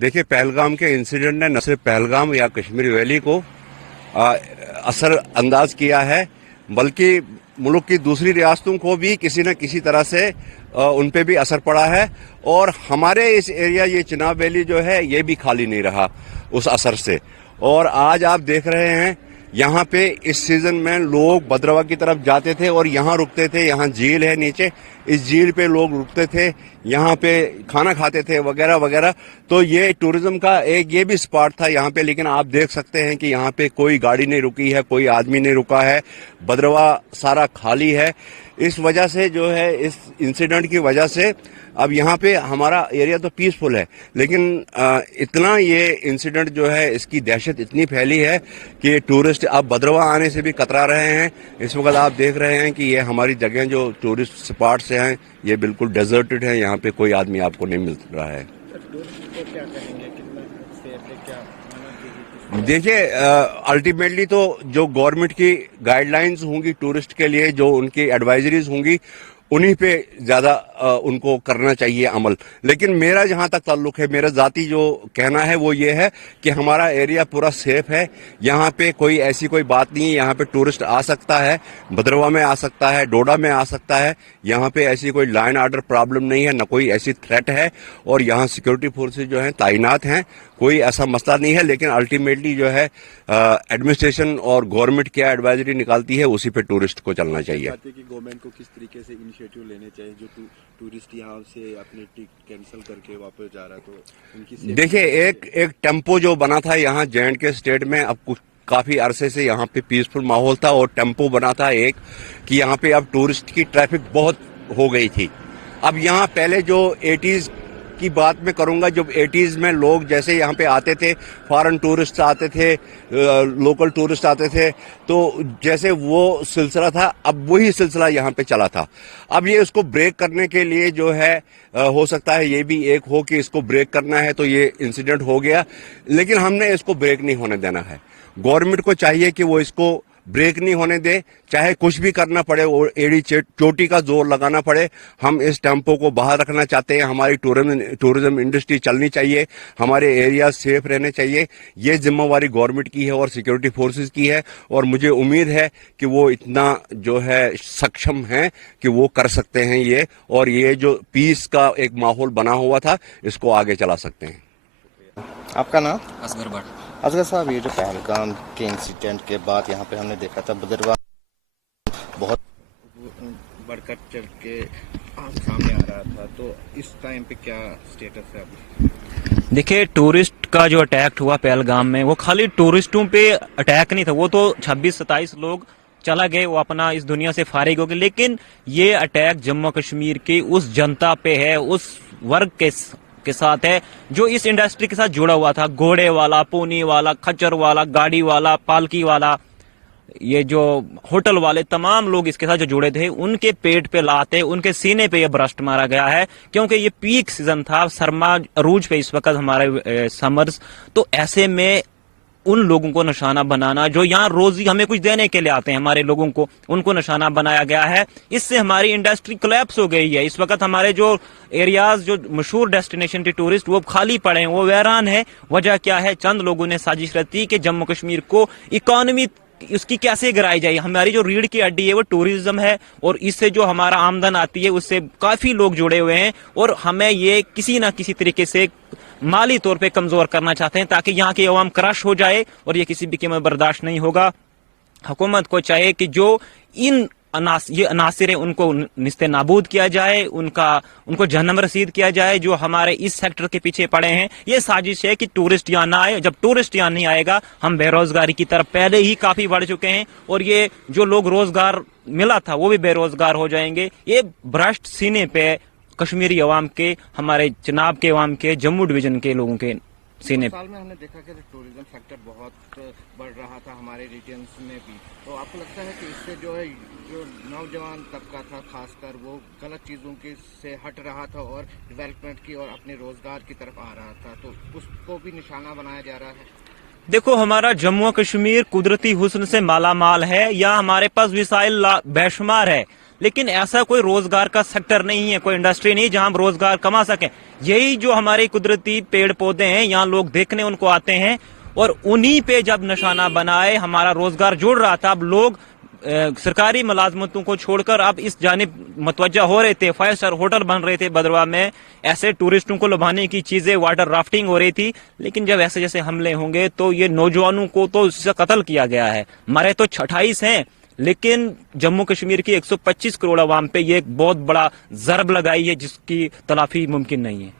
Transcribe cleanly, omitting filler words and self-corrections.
देखिए, पहलगाम के इंसिडेंट ने न सिर्फ पहलगाम या कश्मीर वैली को असर अंदाज किया है, बल्कि मुल्क की दूसरी रियासतों को भी किसी न किसी तरह से उन पे भी असर पड़ा है। और हमारे इस एरिया ये चिनाब वैली जो है ये भी खाली नहीं रहा उस असर से। और आज आप देख रहे हैं यहाँ पे इस सीजन में लोग भद्रवा की तरफ जाते थे और यहाँ रुकते थे। यहाँ झील है नीचे, इस झील पे लोग रुकते थे, यहाँ पे खाना खाते थे वगैरह वगैरह। तो ये टूरिज्म का एक ये भी स्पॉट था यहाँ पे। लेकिन आप देख सकते हैं कि यहाँ पे कोई गाड़ी नहीं रुकी है, कोई आदमी नहीं रुका है, भद्रवा सारा खाली है। इस वजह से जो है, इस इंसिडेंट की वजह से अब यहाँ पे हमारा एरिया तो पीसफुल है, लेकिन इतना ये इंसिडेंट जो है इसकी दहशत इतनी फैली है कि टूरिस्ट अब भद्रवा आने से भी कतरा रहे हैं। इस वक्त आप देख रहे हैं कि ये हमारी जगह जो टूरिस्ट स्पॉट्स हैं ये बिल्कुल डेजर्टेड है, यहाँ पे कोई आदमी आपको नहीं मिल रहा है। देखिए, अल्टीमेटली तो जो गवर्नमेंट की गाइडलाइंस होंगी टूरिस्ट के लिए, जो उनकी एडवाइजरीज होंगी, उन्हीं पे ज्यादा उनको करना चाहिए अमल। लेकिन मेरा जहां तक ताल्लुक है, मेरा जाती जो कहना है वो ये है कि हमारा एरिया पूरा सेफ है। यहाँ पे कोई ऐसी कोई बात नहीं है, यहाँ पे टूरिस्ट आ सकता है, भद्रवा में आ सकता है, डोडा में आ सकता है। यहाँ पे ऐसी कोई लाइन आर्डर प्रॉब्लम नहीं है, न कोई ऐसी थ्रेट है। और यहाँ सिक्योरिटी फोर्सेज जो हैं तैनात हैं, कोई ऐसा मसला नहीं है। लेकिन अल्टीमेटली जो है एडमिनिस्ट्रेशन और गवर्नमेंट क्या एडवाइजरी निकालती है उसी पे टूरिस्ट को चलना चाहिए। कि गवर्नमेंट को किस तरीके से इनिशिएटिव लेने चाहिए जो टूरिस्ट यहाँ से अपनी टिकट कैंसिल करके वापस जा रहा है, तो उनकी देखिए, एक टेम्पो जो बना था यहाँ J&K स्टेट में, अब कुछ काफी अरसे से यहाँ पे पीसफुल माहौल था और टेम्पो बना था एक कि यहाँ पे अब टूरिस्ट की ट्रैफिक बहुत हो गई थी। अब यहाँ पहले जो 80s की बात मैं करूंगा, जब 80s में लोग जैसे यहाँ पे आते थे, फॉरेन टूरिस्ट आते थे, लोकल टूरिस्ट आते थे, तो जैसे वो सिलसिला था अब वही सिलसिला यहाँ पे चला था। अब ये उसको ब्रेक करने के लिए जो है हो सकता है ये भी एक हो कि इसको ब्रेक करना है, तो ये इंसिडेंट हो गया। लेकिन हमने इसको ब्रेक नहीं होने देना है। गवर्नमेंट को चाहिए कि वो इसको ब्रेक नहीं होने दे, चाहे कुछ भी करना पड़े और एड़ी चोटी का जोर लगाना पड़े। हम इस टेम्पो को बाहर रखना चाहते हैं। हमारी टूरिज्म इंडस्ट्री चलनी चाहिए, हमारे एरिया सेफ रहने चाहिए। ये जिम्मेवारी गवर्नमेंट की है और सिक्योरिटी फोर्सेस की है। और मुझे उम्मीद है कि वो इतना जो है सक्षम हैं कि वो कर सकते हैं ये, और ये जो पीस का एक माहौल बना हुआ था इसको आगे चला सकते हैं। आपका नाम? असगर भट्ट। असगर साहब, ये जो पहलगाम के इंसिडेंट के बाद यहाँ पे हमने देखा था भद्रवा बहुत बढ़कर चढ़ के सामने आ रहा था, तो इस टाइम पे क्या स्टेटस है अभी? देखिए, टूरिस्ट का जो अटैक हुआ पहलगाम में, वो खाली टूरिस्टों पे अटैक नहीं था, वो तो 26-27 लोग चला गए, वो अपना इस दुनिया से फारिग हो गए। लेकिन ये अटैक जम्मू कश्मीर की उस जनता पे है, उस वर्ग के साथ है जो इस इंडस्ट्री के साथ जुड़ा हुआ था। घोड़े वाला, पोनी वाला, खच्चर वाला, गाड़ी वाला, पालकी वाला, ये जो होटल वाले, तमाम लोग इसके साथ जो जुड़े थे, उनके पेट पे लाते, उनके सीने पे ये ब्रस्ट मारा गया है। क्योंकि ये पीक सीजन था, सरमा अरूज पे इस वक्त हमारे समर्स। तो ऐसे में उन लोगों को निशाना बनाना जो यहाँ रोजी हमें कुछ देने के लिए आते हैं, हमारे लोगों को, उनको निशाना बनाया गया है। इससे हमारी इंडस्ट्री कोलैप्स हो गई है। इस वक्त हमारे जो एरियाज, जो मशहूर डेस्टिनेशन थे टूरिस्ट, वो खाली पड़े हैं, वो वैरान है। वजह क्या है? चंद लोगों ने साजिश रची कि जम्मू कश्मीर को इकोनॉमी उसकी कैसे गिराई जाए। हमारी जो रीढ़ की हड्डी है वो टूरिज्म है, और इससे जो हमारा आमदन आती है उससे काफी लोग जुड़े हुए हैं। और हमें ये किसी ना किसी तरीके से माली तौर पे कमजोर करना चाहते हैं ताकि यहाँ की अवाम क्रश हो जाए, और ये किसी भी कीमत बर्दाश्त नहीं होगा। हुकूमत को चाहिए कि जो ये अनासिर उनको निस्ते नाबूद किया जाए, उनको जहन्नम रसीद किया जाए जो हमारे इस सेक्टर के पीछे पड़े हैं। ये साजिश है कि टूरिस्ट यहाँ ना आए। जब टूरिस्ट यहाँ नहीं आएगा, हम बेरोजगारी की तरफ पहले ही काफी बढ़ चुके हैं, और ये जो लोग रोजगार मिला था वो भी बेरोजगार हो जाएंगे। ये भ्रष्ट सीने पे कश्मीरी अवाम के, हमारे चिनाब के अवाम के, जम्मू डिवीजन के लोगों के सीने। साल में हमने देखा कि टूरिज्म सेक्टर बहुत बढ़ रहा था हमारे रीजन्स में भी, तो आपको लगता है कि इससे जो है जो नौजवान तबका था खासकर, वो गलत चीज़ों के से हट रहा था और डेवलपमेंट की और अपने रोजगार की तरफ आ रहा था, तो उसको भी निशाना बनाया जा रहा है? देखो, हमारा जम्मू कश्मीर कुदरती हुस्न से माला माल है, या हमारे पास विसाइल बेशुमार है, लेकिन ऐसा कोई रोजगार का सेक्टर नहीं है, कोई इंडस्ट्री नहीं जहां हम रोजगार कमा सकें। यही जो हमारे कुदरती पेड़ पौधे हैं, यहाँ लोग देखने उनको आते हैं, और उन्हीं पे जब निशाना बनाए हमारा रोजगार जुड़ रहा था, अब लोग सरकारी मुलाजमतों को छोड़कर अब इस जानिब मतवज्जा हो रहे थे। 5 स्टार होटल बन रहे थे भद्रवाह में, ऐसे टूरिस्टों को लुभाने की चीजें, वाटर राफ्टिंग हो रही थी। लेकिन जब ऐसे जैसे हमले होंगे तो ये नौजवानों को तो इससे कत्ल किया गया है। हमारे तो 28 हैं, लेकिन जम्मू कश्मीर की 125 करोड़ आवाम पे ये एक बहुत बड़ा ज़रब लगाई है जिसकी तलाफी मुमकिन नहीं है।